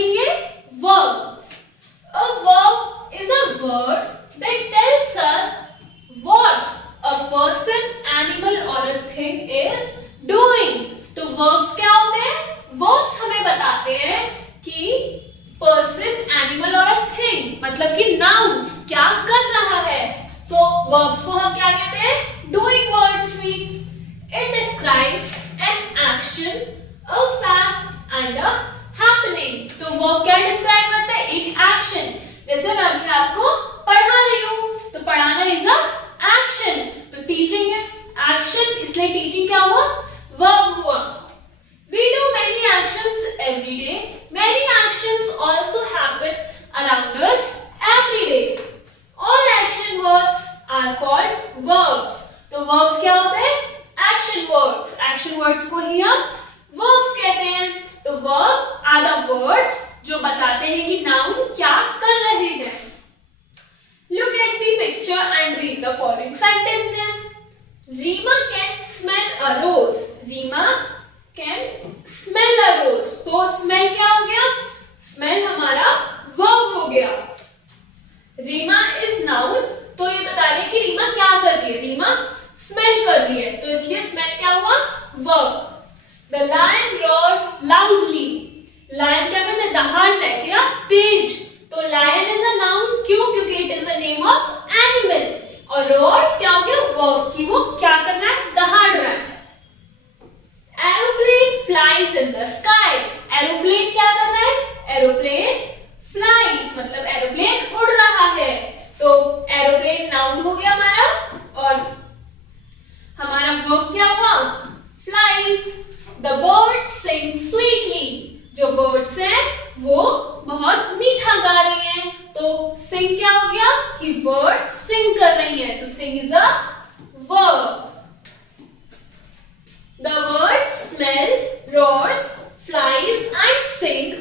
सीखेंगे verbs. A verb is a word that tells us what a person, animal or a thing is doing. तो verbs क्या होते हैं? Verbs हमें बताते हैं कि person, animal और a thing मतलब कि noun क्या कर रहा है. So verbs को हम क्या कहते हैं? Doing words भी. It describes an action, a fact and a happening. तो verb क्या describe करता है? एक action. जैसे मैं अभी आपको पढ़ा रही हूँ, तो पढ़ाना is a action. तो teaching is action, इसलिए teaching क्या हुआ? Verb हुआ. We do many actions every day. Many actions also happen around us every day. All action words are called verbs. तो verbs क्या होते हैं? Action words. Action words को ही हम verbs कहते हैं. तो verb are the words जो बताते हैं कि noun क्या कर रहे हैं. Look at the picture and read the following sentences. Reema can smell a rose. Reema can smell a rose. तो smell क्या हो गया? Smell हमारा verb हो गया. Reema is noun. तो ये बता रही है कि रीमा क्या कर रही है. रीमा स्मेल कर रही है, तो इसलिए स्मेल क्या हुआ? verb. The lion roars loudly. Lion क्या करता है? दहाड़ता है क्या? तेज. तो lion is a noun. क्यों? क्योंकि it is a name of animal. और roars क्या हो गया? verb कि वो क्या कर रहा है? दहाड़ रहा है. Aeroplane flies in the sky. Aeroplane क्या कर रहा है? Aeroplane flies मतलब aeroplane उड़ रहा है. तो एरोप्लेन नाउन हो गया हमारा और हमारा वर्ब क्या हुआ? Flies. The bird sing sweetly. जो बर्ड्स हैं वो बहुत मीठा गा रही हैं. तो सिंग क्या हो गया? कि बर्ड सिंग कर रही है. तो sing is a verb. The birds smell, roars, flies and sing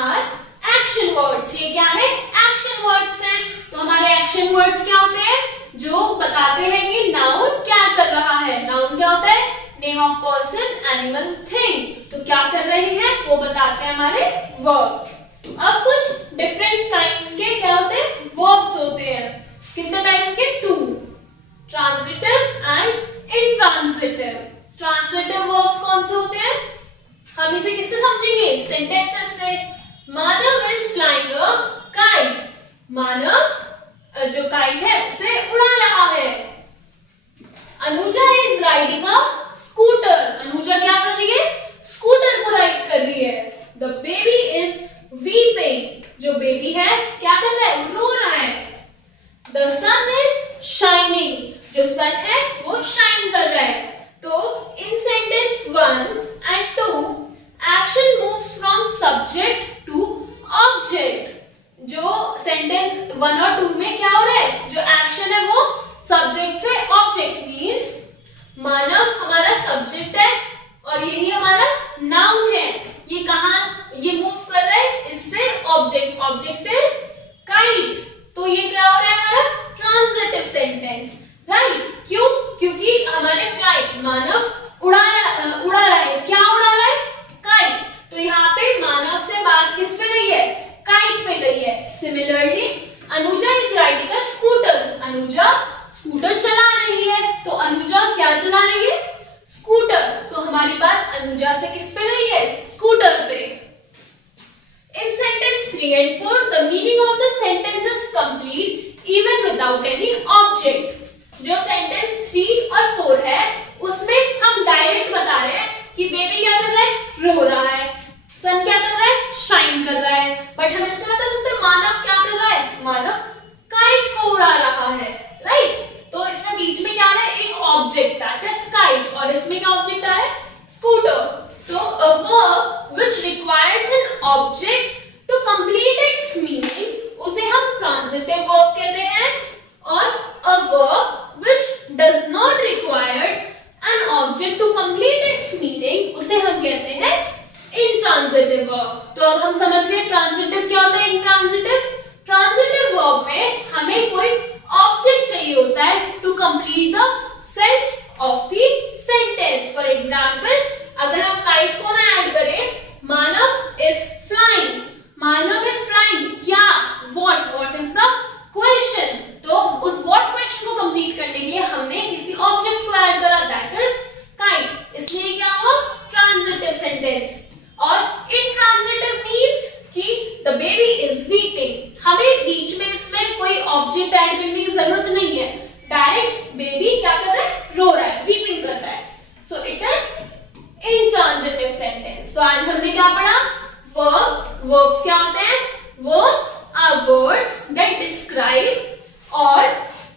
are action words. ये क्या है? एक्शन वर्ड्स हैं. तो हमारे एक्शन वर्ड्स क्या होते हैं? जो बताते हैं कि नाउन क्या कर रहा है. नाउन क्या होता है? Name of person, animal, thing. तो क्या कर रहे हैं वो बताते हैं हमारे वर्ब्स. अब कुछ डिफरेंट काइंड्स के क्या होते हैं? वर्ब्स होते हैं. कितने टाइप्स के? 2. Transitive and intransitive. Transitive verbs कौन से होते हैं? हम इसे किससे समझेंगे? सेंटेंसेस से. मानव इज फ्लाइंग अ काइट. मानव जो काइट है उसे उड़ा रहा है. Anuja is riding a scooter. Anuja क्या कर रही है? स्कूटर को राइड कर रही है. The baby is weeping. जो बेबी है क्या कर रहा है? वो रो रहा है. The sun is shining. जो सन है वो शाइन कर रहा है. तो in sentence 1 and 2 action moves from subject to object. जो सेंटेंस 1 और 2 में क्या हो रहा है? जो एक्शन है वो सब्जेक्ट से ऑब्जेक्ट. मींस मानव हमारा सब्जेक्ट है और यही हमारा नाउन है. ये कहां ये मूव कर रहा है? इससे ऑब्जेक्ट. Object is kite. तो ये क्या हो रहा है? हमारा ट्रांजिटिव सेंटेंस. राइट. क्यों? क्योंकि हमारे फ्लाइट मानव उड़ा रहा है. क्या उड़ा रहा है? काइट. तो यहाँ पे मानव से बात किस पे गई है? काइट पे गई है. Similarly Anuja is riding a scooter. Anuja scooter चला रही है. तो अनुजा क्या चला रही है? स्कूटर. तो हमारी बात अनुजा से किस पे गई है? स्कूटर पे. In sentence 3 and 4 the meaning of the sentence is complete even without any object. जो सेंटेंस 3 और 4 है उसमें हम डायरेक्ट बता रहे हैं कि बेबी क्या कर रहा है? रो रहा है. सन क्या कर रहा है? शाइन कर रहा है. बट हम इसमें बता सकते हैं मानव क्या कर रहा है? मानव काइट को उड़ा रहा है. राइट. तो इसमें बीच में क्या है? एक ऑब्जेक्ट दैट इज काइट. और इसमें क्या ऑब्जेक्ट है? स्कूटर. तो a verb which requires an object to complete its meaning उसे हम ट्रांजिटिव वर्ब कहते हैं. और a verb which does not require an object to complete its meaning उसे हम कहते हैं इंट्रांजिटिव वर्ब. तो अब हम समझ गए ट्रांजिटिव क्या होता है. इंट्रांजिटिव. ट्रांजिटिव वर्ब में हमें कोई ऑब्जेक्ट चाहिए होता है to complete the sense of the sentence. For example अगर हम काइट को ना ऐड करें, Manav is flying. Baby is weeping. हमें बीच में इसमें कोई ऑब्जेक्ट ऐड करने की जरूरत नहीं है, डायरेक्ट बेबी क्या कर रहा है, रो रहा है, वीपिंग कर रहा है। So it is intransitive sentence. तो आज हमने क्या पढ़ा, वर्ब्स। वर्ब्स क्या होते हैं, verbs are words that describe और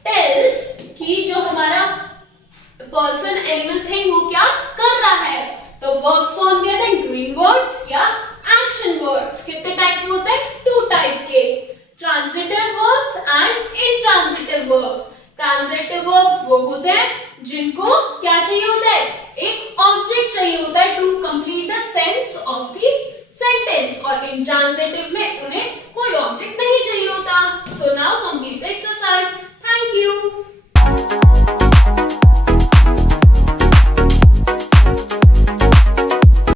टेल्स कि जो हमारा पर्सन एनिमल थिंग वो क्या कर रहा है। तो वर्ब्स को हम कहते हैं डूइंग वर्ड्स या एक्शन वर्ड्स। कितने टाइप के होते हैं, 2 टाइप के, transitive verbs and intransitive verbs. Transitive verbs वो होते हैं जिनको क्या चाहिए होता है, एक ऑब्जेक्ट चाहिए होता है to complete the sense of the sentence, और इंट्रांजिटिव में उन्हें